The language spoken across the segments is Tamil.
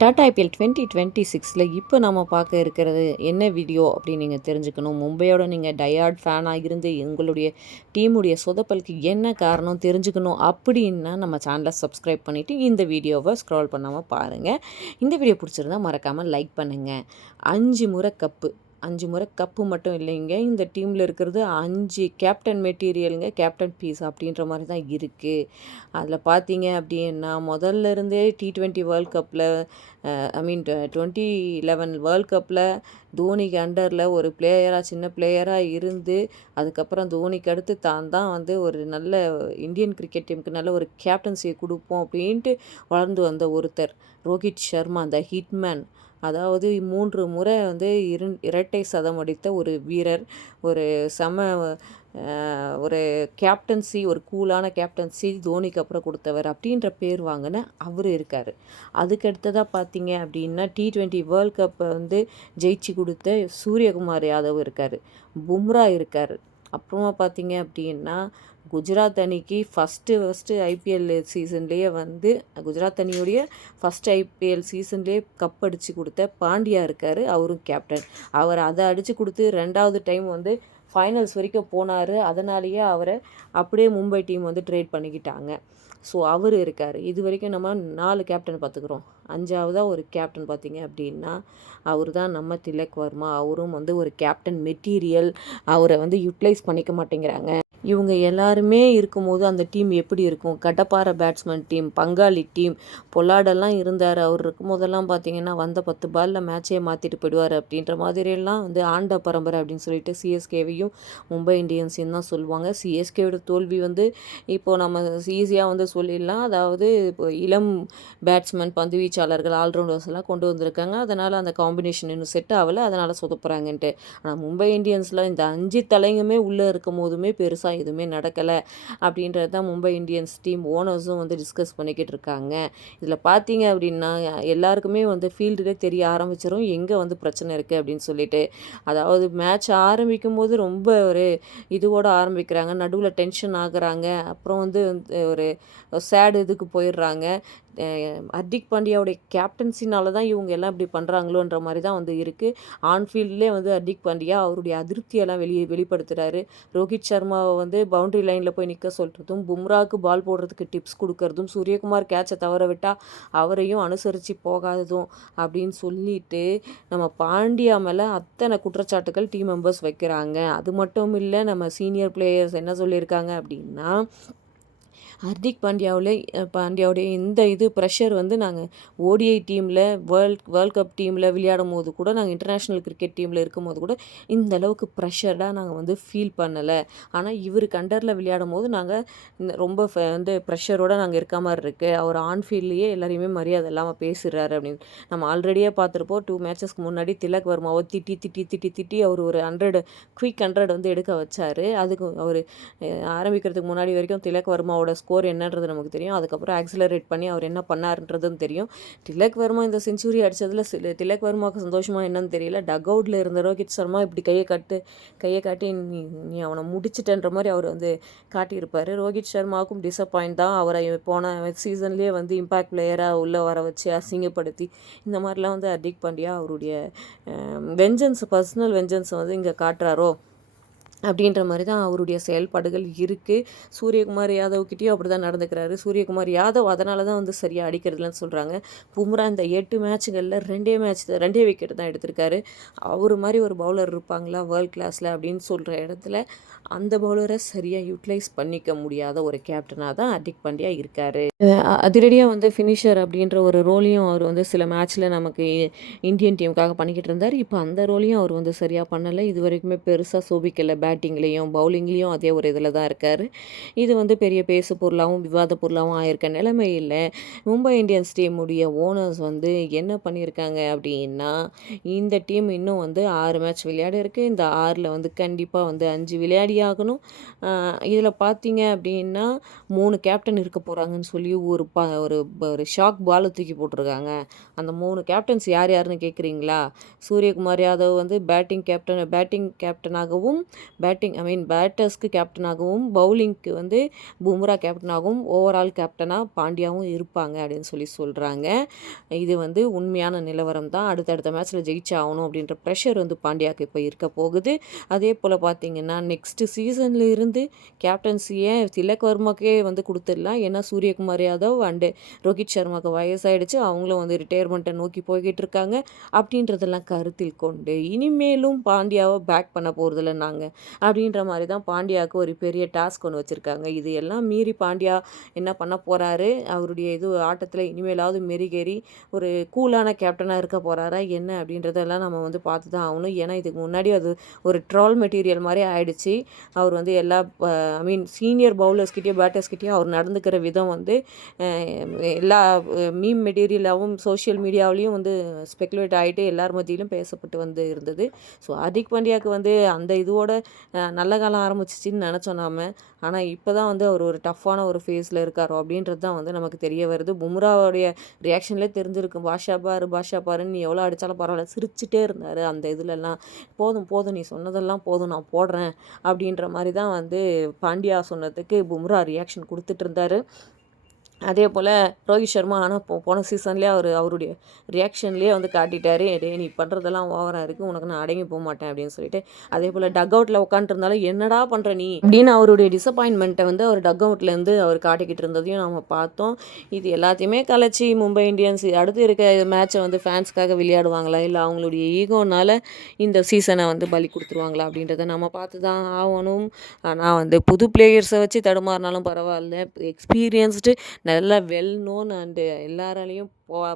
டாடா ஐபிஎல் 2026ல் இப்போ நம்ம பார்க்க இருக்கிறது என்ன வீடியோ அப்படின்னு நீங்கள் தெரிஞ்சுக்கணும். மும்பையோட நீங்கள் டயார்ட் ஃபேனாக இருந்து எங்களுடைய டீமுடைய சொதப்பலுக்கு என்ன காரணம் தெரிஞ்சுக்கணும் அப்படின்னா நம்ம சேனலை சப்ஸ்கிரைப் பண்ணிவிட்டு இந்த வீடியோவை ஸ்க்ரால் பண்ணாமல் பாருங்கள். இந்த வீடியோ பிடிச்சிருந்தா மறக்காமல் லைக் பண்ணுங்கள். 5 முறை கப்பு 5 முறை கப்பு மட்டும் இல்லைங்க, இந்த டீமில் இருக்கிறது 5 கேப்டன் மெட்டீரியலுங்க, கேப்டன் பீஸ் அப்படின்ற மாதிரி தான் இருக்குது. அதில் பார்த்தீங்க அப்படின்னா முதல்ல இருந்தே T20 வேர்ல்ட் கப்பில் ஐ மீன் 2011 வேர்ல்ட் கப்பில் தோனிக்கு அண்டரில் ஒரு பிளேயராக சின்ன பிளேயராக இருந்து அதுக்கப்புறம் தோனிக்கு அடுத்து தான் வந்து ஒரு நல்ல இந்தியன் கிரிக்கெட் டீமுக்கு நல்ல ஒரு கேப்டன்சியை கொடுப்போம் அப்படின்ட்டு வளர்ந்து வந்த ஒருத்தர் ரோஹித் சர்மா, அந்த ஹிட்மேன். அதாவது 3 முறை வந்து இரட்டை சதம் அடித்த ஒரு வீரர், ஒரு ஒரு கேப்டன்சி, ஒரு கூலான கேப்டன்சி தோனிக்கு அப்புறம் கொடுத்தவர் அப்படின்ற பேர் வாங்கின அவர் இருக்கார். அதுக்கடுத்ததாக பார்த்தீங்க அப்படின்னா T20 வேர்ல்ட் கப்பை வந்து ஜெயிச்சு கொடுத்த சூரியகுமார் யாதவ் இருக்கார், பும்ரா இருக்கார். அப்புறமா பார்த்தீங்க அப்படின்னா குஜராத் அணிக்கு ஃபஸ்ட்டு ஐபிஎல் சீசன்லேயே வந்து குஜராத் அணியோடைய ஃபஸ்ட் ஐபிஎல் சீசன்லேயே கப் அடித்து கொடுத்த பாண்டியா இருக்கார், அவரும் கேப்டன். அவர் அதை அடித்து கொடுத்து 2வது டைம் வந்து ஃபைனல்ஸ் வரைக்கும் போனார். அதனாலேயே அவரை அப்படியே மும்பை டீம் வந்து ட்ரேட் பண்ணிக்கிட்டாங்க. ஸோ அவர் இருக்கார். இது வரைக்கும் நம்ம 4 கேப்டன் பார்த்துக்குறோம். 5வதாக ஒரு கேப்டன் பார்த்திங்க அப்படின்னா அவர் தான் நம்ம திலக் வர்மா. அவரும் வந்து ஒரு கேப்டன் மெட்டீரியல். அவரை வந்து யூட்டிலைஸ் பண்ணிக்க மாட்டேங்கிறாங்க. இவங்க எல்லாருமே இருக்கும்போது அந்த டீம் எப்படி இருக்கும்? கடப்பாறை பேட்ஸ்மேன் டீம், பங்காளி டீம், பொல்லாடெல்லாம் இருந்தார். அவர் இருக்கும்போதெல்லாம் பார்த்தீங்கன்னா வந்த 10 பாலில் மேட்சே மாற்றிட்டு போயிடுவார் அப்படின்ற மாதிரியெல்லாம் வந்து ஆண்ட பரம்பரை அப்படின்னு சொல்லிட்டு சிஎஸ்கேவையும் மும்பை இந்தியன்ஸையும் தான் சொல்லுவாங்க. சிஎஸ்கேவோட தோல்வி வந்து இப்போது நம்ம ஈஸியாக வந்து சொல்லிடலாம். அதாவது இப்போ இளம் பேட்ஸ்மேன், பந்து வீச்சாளர்கள், ஆல்ரவுண்டர்ஸ் எல்லாம் கொண்டு வந்திருக்காங்க. அதனால் அந்த காம்பினேஷன் இன்னும் செட் ஆகலை, அதனால் சொதப்புறாங்கன்ட்டு. ஆனால் மும்பை இந்தியன்ஸில் இந்த 5 தலைங்குமே உள்ளே இருக்கும் போதுமே பெருசாக எதுவுமே நடக்கலை அப்படின்றது தான் மும்பை இந்தியன்ஸ் டீம் ஓனர்ஸும் வந்து டிஸ்கஸ் பண்ணிக்கிட்டு இருக்காங்க. இதில் பார்த்தீங்க அப்படின்னா எல்லாருக்குமே வந்து ஃபீல்டுலே தெரிய ஆரம்பிச்சிடும் எங்கே வந்து பிரச்சனை இருக்குது அப்படின்னு சொல்லிட்டு. அதாவது மேட்ச் ஆரம்பிக்கும் போது ரொம்ப ஒரு இதுவோடு ஆரம்பிக்கிறாங்க, நடுவில் டென்ஷன் ஆகுறாங்க, அப்புறம் வந்து ஒரு சேடு இதுக்கு போயிடுறாங்க. ஹர்திக் பாண்டியாவுடைய கேப்டன்சினால தான் இவங்க எல்லாம் இப்படி பண்ணுறாங்களோன்ற மாதிரி தான் வந்து இருக்குது. ஆன்ஃபீல்ட்லேயே வந்து ஹர்திக் பாண்டியா அவருடைய அதிருப்தியெல்லாம் வெளிப்படுத்துகிறாரு. ரோஹித் சர்மாவை வந்து பவுண்டரி லைனில் போய் நிற்க சொல்கிறதும், பும்ராவுக்கு பால் போடுறதுக்கு டிப்ஸ் கொடுக்கறதும், சூரியகுமார் கேட்சை தவற விட்டால் அவரையும் அனுசரித்து போகாததும் அப்படின்னு சொல்லிட்டு நம்ம பாண்டியா மேலே அத்தனை குற்றச்சாட்டுகள் டீம் மெம்பர்ஸ் வைக்கிறாங்க. அது மட்டும் இல்லை, நம்ம சீனியர் பிளேயர்ஸ் என்ன சொல்லியிருக்காங்க அப்படின்னா ஹர்திக் பாண்டியாவுடைய இந்த ப்ரெஷர் வந்து நாங்கள் ஓடிஐ டீமில் வேர்ல்ட் கப் டீமில் விளையாடும் போது கூட, நாங்கள் இன்டர்நேஷ்னல் கிரிக்கெட் டீமில் இருக்கும்போது கூட இந்த அளவுக்கு ப்ரெஷர்டாக நாங்கள் வந்து ஃபீல் பண்ணலை. ஆனால் இவருக்கு அண்டரில் விளையாடும் போது நாங்கள் ரொம்ப வந்து ப்ரெஷரோடு நாங்கள் இருக்க மாதிரி இருக்குது. அவர் ஆன்ஃபீல்ட்லேயே எல்லாரையுமே மரியாதை இல்லாமல் பேசுகிறாரு அப்படின்னு நம்ம ஆல்ரெடியே பார்த்துருப்போம். 2 மேட்சஸ்க்கு முன்னாடி திலக் வர்மாவை திட்டி அவர் ஒரு 100 குயிக் 100 வந்து எடுக்க வச்சார். அதுக்கு அவர் ஆரம்பிக்கிறதுக்கு முன்னாடி வரைக்கும் திலக் வர்மாவோட ஸ்கோர் என்னன்றது நமக்கு தெரியும். அதுக்கப்புறம் ஆக்சிலரேட் பண்ணி அவர் என்ன பண்ணாருன்றதும் தெரியும். திலக் வர்மா இந்த செஞ்சுரி அடித்ததில் திலக் வர்மாவுக்கு சந்தோஷமாக என்னன்னு தெரியல. டக் அவுட்டில் இருந்த ரோஹித் சர்மா இப்படி கையை காட்டி நீ அவனை முடிச்சிட்டன்ற மாதிரி அவர் வந்து காட்டியிருப்பார். ரோஹித் சர்மாவுக்கும் டிசப்பாயிண்ட் தான். அவரை போன சீசன்லேயே வந்து இம்பேக்ட் பிளேயராக உள்ளே வர வச்சு அசிங்கப்படுத்தி இந்த மாதிரிலாம் வந்து ஹர்திக் பாண்டியா அவருடைய பர்சனல் வெஞ்சன்ஸை வந்து இங்கே காட்டுறாரோ அப்படின்ற மாதிரி தான் அவருடைய செயல்பாடுகள் இருக்குது. சூரியகுமார் யாதவ்கிட்டையும் அப்படி தான் நடந்துக்கிறாரு. சூரியகுமார் யாதவ் அதனால தான் வந்து சரியாக அடிக்கிறதுலன்னு சொல்கிறாங்க. பும்ரா இந்த 8 மேட்சுகளில் 2 விக்கெட் தான் எடுத்திருக்காரு. அவர் மாதிரி ஒரு பவுலர் இருப்பாங்களா வேர்ல்ட் கிளாஸில் அப்படின்னு சொல்கிற இடத்துல அந்த பவுலரை சரியாக யூட்டிலைஸ் பண்ணிக்க முடியாத ஒரு கேப்டனாக தான் ஹர்திக் பாண்டியா இருக்கார். அதிரடியாக வந்து ஃபினிஷர் அப்படின்ற ஒரு ரோலையும் அவர் வந்து சில மேட்ச்சில் நமக்கு இந்தியன் டீமுக்காக பண்ணிக்கிட்டு இருந்தார். இப்போ அந்த ரோலையும் அவர் வந்து சரியாக பண்ணலை. இது வரைக்குமே பெருசாக சோபிக்கலை. பேட்டிங்லேயும் பவுலிங்லேயும் அதே ஒரு இதில் தான் இருக்கார். இது வந்து பெரிய பேசு பொருளாகவும் விவாத பொருளாகவும் ஆயிருக்க நிலைமையில் மும்பை இந்தியன்ஸ் டீமுடைய ஓனர்ஸ் வந்து என்ன பண்ணியிருக்காங்க அப்படின்னா, இந்த டீம் இன்னும் வந்து 6 மேட்ச் விளையாடி இருக்குது. இந்த 6ல் வந்து கண்டிப்பாக வந்து 5 விளையாடி ஆகணும். இதில் பார்த்தீங்க அப்படின்னா 3 கேப்டன் இருக்க போகிறாங்கன்னு சொல்லி ஒரு ஷாக் பாலை தூக்கி போட்டிருக்காங்க. அந்த 3 கேப்டன்ஸ் யார் யாருன்னு கேட்குறீங்களா? சூரியகுமார் யாதவ் வந்து பேட்டிங் கேப்டனாகவும் பேட்டர்ஸ்க்கு கேப்டனாகவும் பவுலிங்க்கு வந்து பும்ரா கேப்டனாகவும் ஓவரால் கேப்டனாக பாண்டியாவும் இருப்பாங்க அப்படின்னு சொல்கிறாங்க. இது வந்து உண்மையான நிலவரம் தான். அடுத்தடுத்த மேட்ச்சில் ஜெயிச்சாகணும் அப்படின்ற ப்ரெஷர் வந்து பாண்டியாவுக்கு இப்போ இருக்க போகுது. அதே போல் பார்த்திங்கன்னா நெக்ஸ்ட்டு சீசனில் இருந்து கேப்டன்சியை திலக் வர்மாக்கே வந்து கொடுத்துடலாம். ஏன்னா சூரியகுமார் யாதவ் அண்டு ரோஹித் சர்மாவுக்கு வயசாகிடுச்சு, அவங்களும் வந்து ரிட்டையர்மெண்ட்டை நோக்கி போய்கிட்டு இருக்காங்க. அப்படின்றதெல்லாம் கருத்தில் கொண்டு இனிமேலும் பாண்டியாவை பேக் பண்ண போகிறதில்ல நாங்கள் அப்படின்ற மாதிரி தான் பாண்டியாவுக்கு ஒரு பெரிய டாஸ்க் ஒன்று வச்சுருக்காங்க. இது எல்லாம் மீறி பாண்டியா என்ன பண்ண போகிறாரு, அவருடைய ஆட்டத்தில் இனிமேலாவது மெருகேறி ஒரு கூலான கேப்டனாக இருக்க போகிறாரா என்ன அப்படின்றதெல்லாம் நம்ம வந்து பார்த்து தான் ஆகணும். ஏன்னா இதுக்கு முன்னாடி அது ஒரு ட்ரால் மெட்டீரியல் மாதிரி ஆயிடுச்சு. அவர் வந்து எல்லா சீனியர் பவுலர்ஸ்கிட்டையும் பேட்டர்ஸ்கிட்டையும் அவர் நடந்துக்கிற விதம் வந்து எல்லா மீம் மெட்டீரியலாகவும் சோஷியல் மீடியாவிலையும் வந்து ஸ்பெக்குலேட் ஆகிட்டு எல்லார் மத்தியிலும் பேசப்பட்டு வந்து இருந்தது. ஸோ ஹார்திக் பாண்டியாவுக்கு வந்து அந்த இதோட நல்ல காலம் ஆரம்பிச்சிச்சின்னு நினச்சோம் நாம். ஆனால் இப்போ தான் வந்து அவர் ஒரு டஃப்பான ஒரு ஃபேஸில் இருக்காரோ அப்படின்றது தான் வந்து நமக்கு தெரிய வருது. பும்ராவுடைய ரியாக்ஷன்லேயே தெரிஞ்சிருக்கும். பாஷா பாருன்னு நீ எவ்வளோ அடித்தாலும் பரவாயில்ல, சிரிச்சுட்டே இருந்தார் அந்த இதுலலாம். போதும் நீ சொன்னதெல்லாம் போதும், நான் போடுறேன் அப்படின்ற மாதிரி தான் வந்து பாண்டியா சொன்னதுக்கு பும்ரா ரியாக்ஷன் கொடுத்துட்டு இருந்தார். அதே போல் ரோஹித் சர்மா ஆனால் போன சீசன்லேயே அவருடைய ரியாக்ஷன்லேயே வந்து காட்டிட்டார், டே நீ பண்ணுறதெல்லாம் ஓவராக இருக்குது, உனக்கு நான் அடங்கி போக மாட்டேன் அப்படின்னு சொல்லிட்டு. அதே போல் டக் அவுட்டில் உட்காந்துருந்தாலும் என்னடா பண்ணுற நீ அப்படின்னு அவருடைய டிசப்பாயின்மெண்ட்டை வந்து அவர் டக் அவுட்லேருந்து அவர் காட்டிக்கிட்டு இருந்ததையும் நம்ம பார்த்தோம். இது எல்லாத்தையுமே கலைச்சி மும்பை இந்தியன்ஸ் அடுத்து இருக்க மேட்சை வந்து ஃபேன்ஸ்க்காக விளையாடுவாங்களா, இல்லை அவங்களுடைய ஈகோனால் இந்த சீசனை வந்து பலி கொடுத்துருவாங்களா அப்படின்றத நம்ம பார்த்து தான் ஆகணும். ஆனால் வந்து புது பிளேயர்ஸை வச்சு தடுமாறினாலும் பரவாயில்ல, எக்ஸ்பீரியன்ஸ்டு நல்ல வெல் நோன் அண்டு எல்லாராலையும்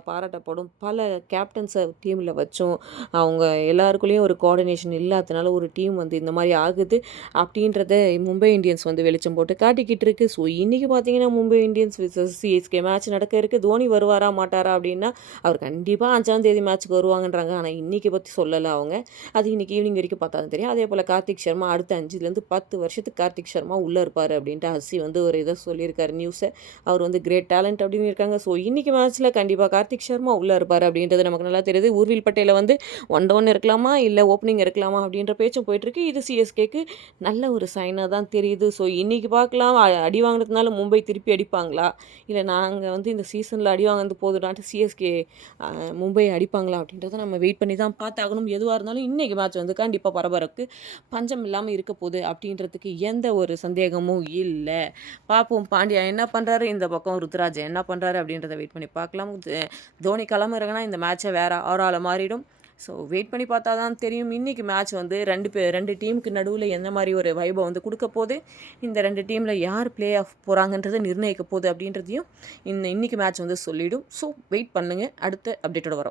பாராட்டப்படும் பல கேப்டன்ஸை டீமில் வச்சோம். அவங்க எல்லாருக்குள்ளேயும் ஒரு கோஆர்டினேஷன் இல்லாதனால ஒரு டீம் வந்து இந்த மாதிரி ஆகுது அப்படின்றத மும்பை இந்தியன்ஸ் வந்து வெளிச்சம் போட்டு காட்டிக்கிட்டு இருக்கு. ஸோ இன்றைக்கி பார்த்தீங்கன்னா Mumbai Indians versus CSK match நடக்க இருக்குது. தோனி வருவாரா மாட்டாரா அப்படின்னா அவர் கண்டிப்பாக 5ஆம் தேதி மேட்ச்சுக்கு வருவாங்கன்றாங்க. ஆனால் இன்றைக்கி பற்றி சொல்லலை அவங்க, அது இன்றைக்கி ஈவினிங் வரைக்கும் பார்த்தா தான் தெரியும். அதே போல் கார்த்திக் சர்மா அடுத்த 5லேருந்து 10 வருஷத்துக்கு கார்த்திக் சர்மா உள்ளே இருப்பார் அப்படின்ட்டு ஹஸ்ஸி வந்து ஒரு இதை சொல்லியிருக்காரு நியூஸை. அவர் வந்து கிரேட் டேலண்ட் அப்படின்னு இருக்காங்க. ஸோ இன்றைக்கி மேட்ச்சில் கண்டிப்பாக கார்த்திக் சர்மா உள்ளே இருப்பார் அப்படின்றது நமக்கு நல்லா தெரியுது. ஊர்வில் பட்டேலை வந்து 1-1 இருக்கலாமா இல்லை ஓப்பனிங் இருக்கலாமா அப்படின்ற பேச்சும் போயிட்டுருக்கு. இது சிஎஸ்கேக்கு நல்ல ஒரு சைனாக தான் தெரியுது. ஸோ இன்றைக்கி பார்க்கலாம், அடி வாங்கினதுனால மும்பை திருப்பி அடிப்பாங்களா, இல்லை நாங்கள் வந்து இந்த சீசனில் அடி வாங்கினது போதுடான்ட்டு சிஎஸ்கே மும்பை அடிப்பாங்களா அப்படின்றத நம்ம வெயிட் பண்ணி தான் பார்த்தாகணும். எதுவாக இருந்தாலும் இன்றைக்கி மேட்ச் வந்து கண்டிப்பாக பரபரப்புக்கு பஞ்சம் இல்லாமல் இருக்க போகுது அப்படின்றதுக்கு எந்த ஒரு சந்தேகமும் இல்லை. பார்ப்போம் பாண்டியா என்ன பண்ணுறாரு, இந்த பக்கம் ருத்ராஜ் என்ன பண்ணுறாரு அப்படின்றத வெயிட் பண்ணி பார்க்கலாம். தோனி கிளம்புறாங்கன்னா இந்த மேட்சை வேறு ஆறால் மாறிடும். ஸோ வெயிட் பண்ணி பார்த்தா தான் தெரியும். இன்றைக்கி மேட்ச் வந்து ரெண்டு டீமுக்கு நடுவில் எந்த மாதிரி ஒரு வைபை வந்து கொடுக்க போகுது, இந்த 2 டீமில் யார் ப்ளே ஆஃப் போகிறாங்கன்றதை நிர்ணயிக்க போகுது அப்படின்றதையும் இன்றைக்கி மேட்ச் வந்து சொல்லிவிடும். ஸோ வெயிட் பண்ணுங்கள், அடுத்த அப்டேட்டோட வரோம்.